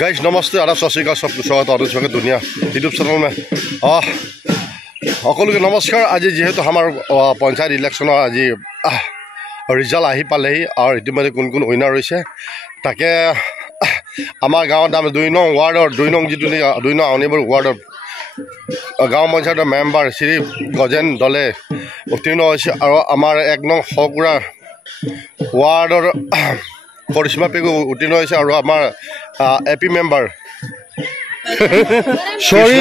Guys नमस्ते आदाब सत श्री अकाल सबको स्वागत अनुज भगत दुनिया यूट्यूब चैनल में সকলোকে নমস্কাৰ। আজি যেহেতু আমাৰ পঞ্চায়ত ইলেকশ্যনৰ আজি ৰিজাল্ট আহি পালেহি আৰু ইতিমধ্যে কোন কোন উইনাৰ হৈছে তাকে আমাৰ গাঁৱত আমি 2 নং ৱাৰ্ডৰ 2 নং যিটো 2 নং আউনিবৰ ৱাৰ্ডৰ গাঁও পঞ্চায়তৰ মেম্বাৰ শ্ৰী গজেন দলে উত্তীৰ্ণ হৈছে আৰু আমাৰ 1 নং হকুৰা ৱাৰ্ডৰ কৰিশ্মা পেগু উত্তীৰ্ণ হৈছে আৰু আমাৰ এপি মেম্বাৰ সৰি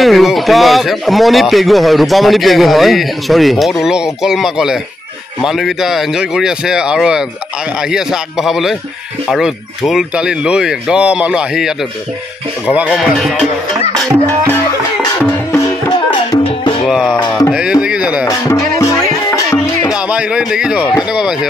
ৰূপামণি পেগু হয় সৰি বহুত উকল মাকলে মানুহকেইটা এনজয় কৰি আছে আৰু আহি আছে আগবঢ়াবলৈ আৰু ঢোল তালি লৈ একদম মানুহ আহি ইয়াতে ঘমাঘম এই যে দেখিছে না আমাৰ হিৰইন দেখিছ কেনেকুৱা পাইছে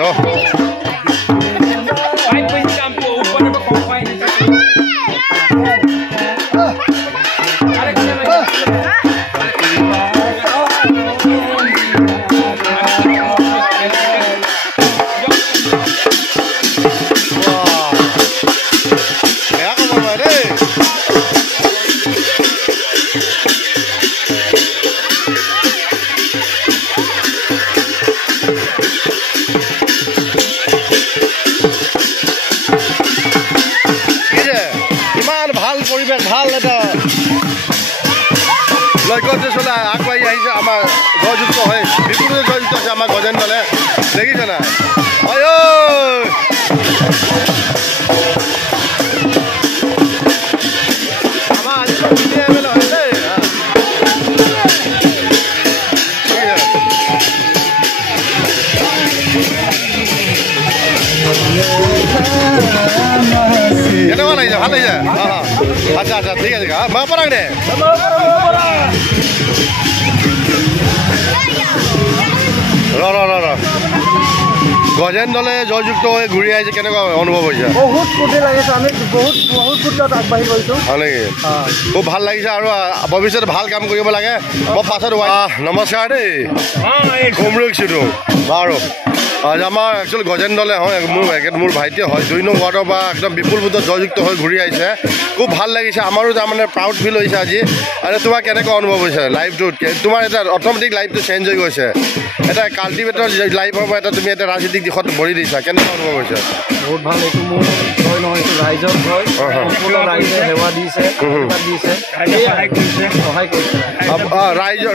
পৰিৱেশ ভাল এটা লক্ষ্য চলে আগবাঢ়ি আহিছে আমাৰ জয়যুক্ত হয় বিপুল জয়যুক্ত আছে আমাৰ গজেন দলে দেখিছে না আমাৰ আজি কেনেকুৱা লাগিছে ভাল লাগিছে আচ্ছা আচ্ছা ঠিক আছে মই পৰা দে গজেন দলে জয়যুক্ত হৈ ঘূৰি আহিছে কেনেকুৱা অনুভৱ হৈছে বহুত ফূৰ্তি লাগিছে আমি বহুত ফূৰ্তিত আগবাঢ়ি গৈছোঁ হয় নেকি খুব ভাল লাগিছে আৰু ভৱিষ্যতে ভাল কাম কৰিব লাগে মই পাছত নমস্কাৰ দেই ঘুমৰুকছিলোঁ বাৰু আমাৰ একচুৱেলি গজেন দলে হয় মোৰ ভাইটিয়ে হয় 2 নং ৱাৰ্ডৰ পৰা একদম বিপুল ভোটত জয়যুক্ত হৈ ঘূৰি আহিছে খুব ভাল লাগিছে আমাৰো তাৰমানে প্ৰাউড ফিল হৈছে আজি আৰু তোমাৰ কেনেকুৱা অনুভৱ হৈছে লাইফটোত তোমাৰ এটা অট'মেটিক লাইফটো চেঞ্জ হৈ গৈছে এটা কাল্টিভেটৰ লাইফৰ পৰা এটা তুমি এটা ৰাজনীতিক দিশত ভৰি দিছা কেনেকুৱা অনুভৱ হৈছে বহুত ভাল এইটো মোৰ হয় নহয় এইটো ৰাইজৰ হয় সম্পূৰ্ণ ৰাইজে সেৱা দিছে সহায় কৰিছে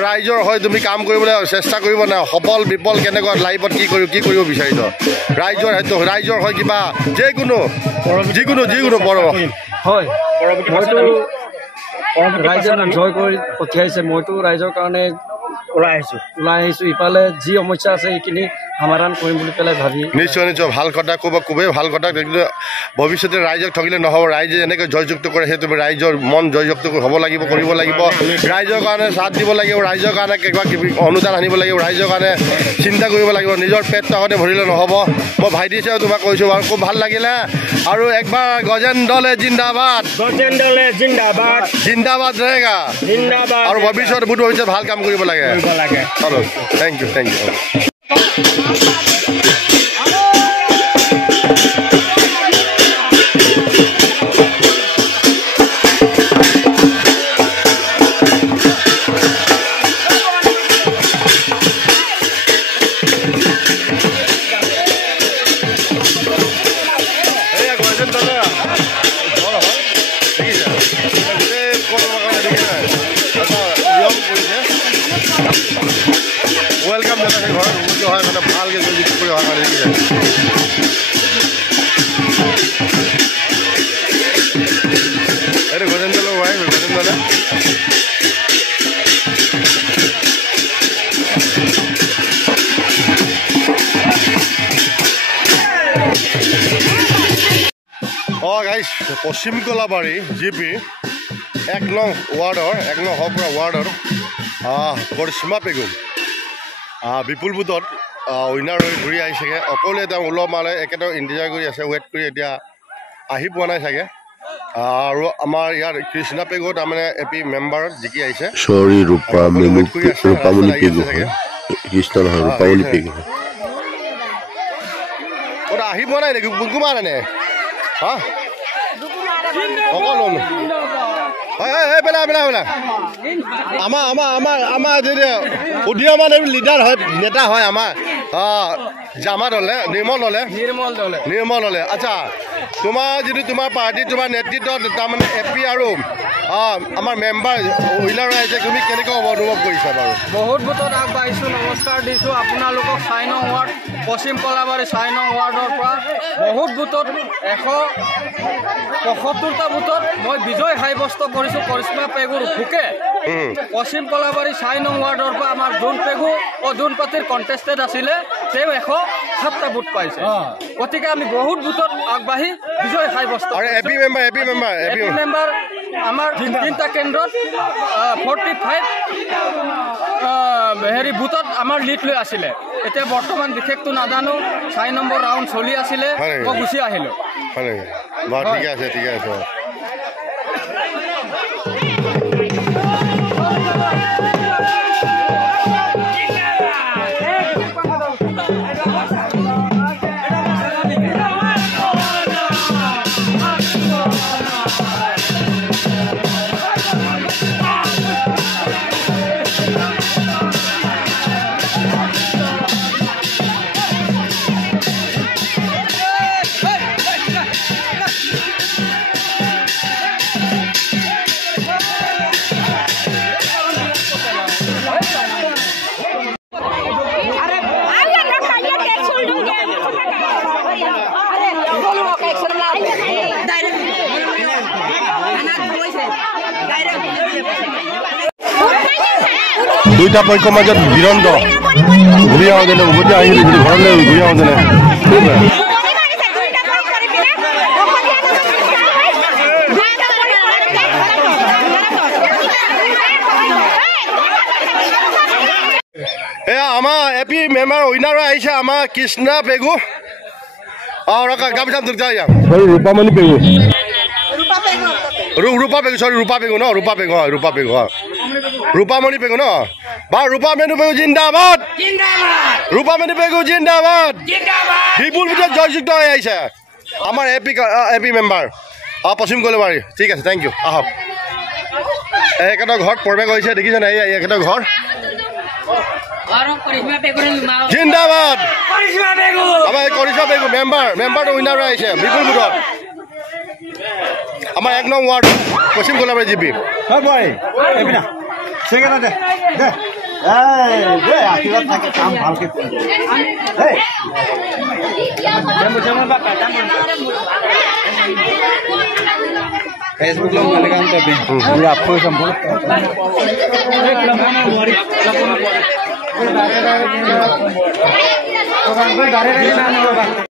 ৰাইজৰ হয় তুমি কাম কৰিবলৈ চেষ্টা কৰিব নাই সবল বিপল কেনেকুৱা লাইফত কি কৰিব বিচাৰিছ ৰাইজৰ হয় কিবা যিকোনো পৰৱ হয় মইতো ৰাইজে জয় কৰি পঠিয়াইছে মইতো ৰাইজৰ কাৰণে ওলাই আহিছোঁ ইফালে যি সমস্যা আছে সেইখিনি সমাধান কৰিম বুলি পেলাই ভাবি নিশ্চয় ভাল কথা খুবেই ভাল কথা ভৱিষ্যতে ৰাইজক ঠগিলে নহ'ব ৰাইজে যেনেকৈ জয়যুক্ত কৰে সেই তুমি ৰাইজৰ মন জয়যুক্ত হ'ব লাগিব কৰিব লাগিব ৰাইজৰ কাৰণে সাথ দিব লাগিব ৰাইজৰ কাৰণে কিবা কিবি অনুদান আনিব লাগিব ৰাইজৰ কাৰণে চিন্তা কৰিব লাগিব নিজৰ পেটটো আগতে ভৰিলে নহ'ব মই ভাইটি হিচাপে তোমাক কৈছোঁ বাৰু খুব ভাল লাগিলে আৰু একবাৰ গজেন দলে জিন্দাবাদ জিন্দাবাদ रहेगा আৰু ভৱিষ্যত ভাল কাম কৰিব লাগে চলো থেংক ইউ वेलकाम जनाइছে ঘৰত উন্নতি হয় মানে ভালকৈ জয়যুক্ত কৰি অহা কাৰণে দেখিছে এইটো গজেন দলৰ ৱাইফ গজেন দলে গাইছ পশ্চিম কলাবাৰী জিপি 1 নং ৱাৰ্ডৰ 1 নং হকুৰা ৱাৰ্ডৰ কৰিশ্মা পেগু বিপুল ভোটত উইনাৰ হৈ ঘূৰি আহিছেগৈ অকলে তেওঁ ওলোৱা মানে একেটা ইণ্টেজাৰ কৰি আছে ৱেইট কৰি এতিয়া আহি পোৱা নাই চাগে আৰু আমাৰ ইয়াৰ কৃষ্ণা পেগু তাৰমানে এপি মেম্বাৰত জিকি আহিছে সৰি ৰূপামণি পেগু কৃষ্ণ নহয় ৰূপামণি পেগু আহিব নাই নেকি কুকুমাৰ এনে হা সকলো আমাৰ উদীয়মান লিডাৰ হয় নেতা হয় আমাৰ জামা দলে নিৰ্মল দলে আচ্ছা তোমাৰ যিটো তোমাৰ পাৰ্টি তোমাৰ নেতৃত্বত তাৰমানে এপি আৰু আমাৰ মেম্বাৰ উইনাৰ আহিছে তুমি কেনেকৈ অনুভৱ কৰিছা বাৰু বহুত ভোটত আগবাঢ়িছোঁ নমস্কাৰ দিছোঁ আপোনালোকক 6 নং ৱাৰ্ড পশ্চিম কলাবাৰী 6 নং ৱাৰ্ডৰ পৰা বহুত ভোটত 175টা ভোটত মই বিজয় সাব্যস্ত কৰিছোঁ কৰিশ্মা পেগুৰ ভোকে পশ্চিম কলাবাৰী 6 নং ৱাৰ্ডৰ পৰা আমাৰ জোন পেগু জোন পাতিৰ কণ্টেষ্টেড আছিলে তেওঁ 107টা ভোট পাইছে গতিকে আমি বহুত ভোটত আগবাঢ়ি বিজয় সাব্যস্ত এপি মেম্বাৰ আমাৰ 3টা কেন্দ্ৰত 45 হেৰি ভোটত আমাৰ লিড লৈ আছিলে এতিয়া বৰ্তমান বিশেষটো নাজানো 6 নম্বৰ ৰাউণ্ড চলি আছিলে মই গুচি আহিলোঁ ঠিক আছে দুইটা পক্ষৰ মাজত বিৰণ্ড ঘূৰি আহোঁতেনে উভতি আহিলে যদি ঘৰলৈ ঘূৰি আহোঁতেনে এয়া আমাৰ এপি মেম্বাৰ উইনাৰ আহিছে আমাৰ কৃষ্ণা পেগু গামোচা ৰূপামণি পেগু ৰূপা পেগু ন ৰূপামণি পেগু ন বা ৰূপামণি পেগু জিন্দাবাদ ৰূপামণি পেগু জিন্দাবাদ বিপুল ভিতৰত জয়যুক্ত হৈ আহিছে আমাৰ এপি মেম্বাৰ পশ্চিম কলাবাৰী ঠিক আছে থেংক ইউ আহক একেটা ঘৰত প্ৰৱেশ হৈছে দেখিছে নাই একেটা ঘৰ জিন্দাবাদ আমাৰ কৰিশ্মা পেগু মেম্বাৰটো উইনাৰ আহিছে বিপুল ভোটত আমাৰ 1 নং ৱাৰ্ড পশ্চিম Kalabari GP Facebook lo malekan tapi ya apa sambut orang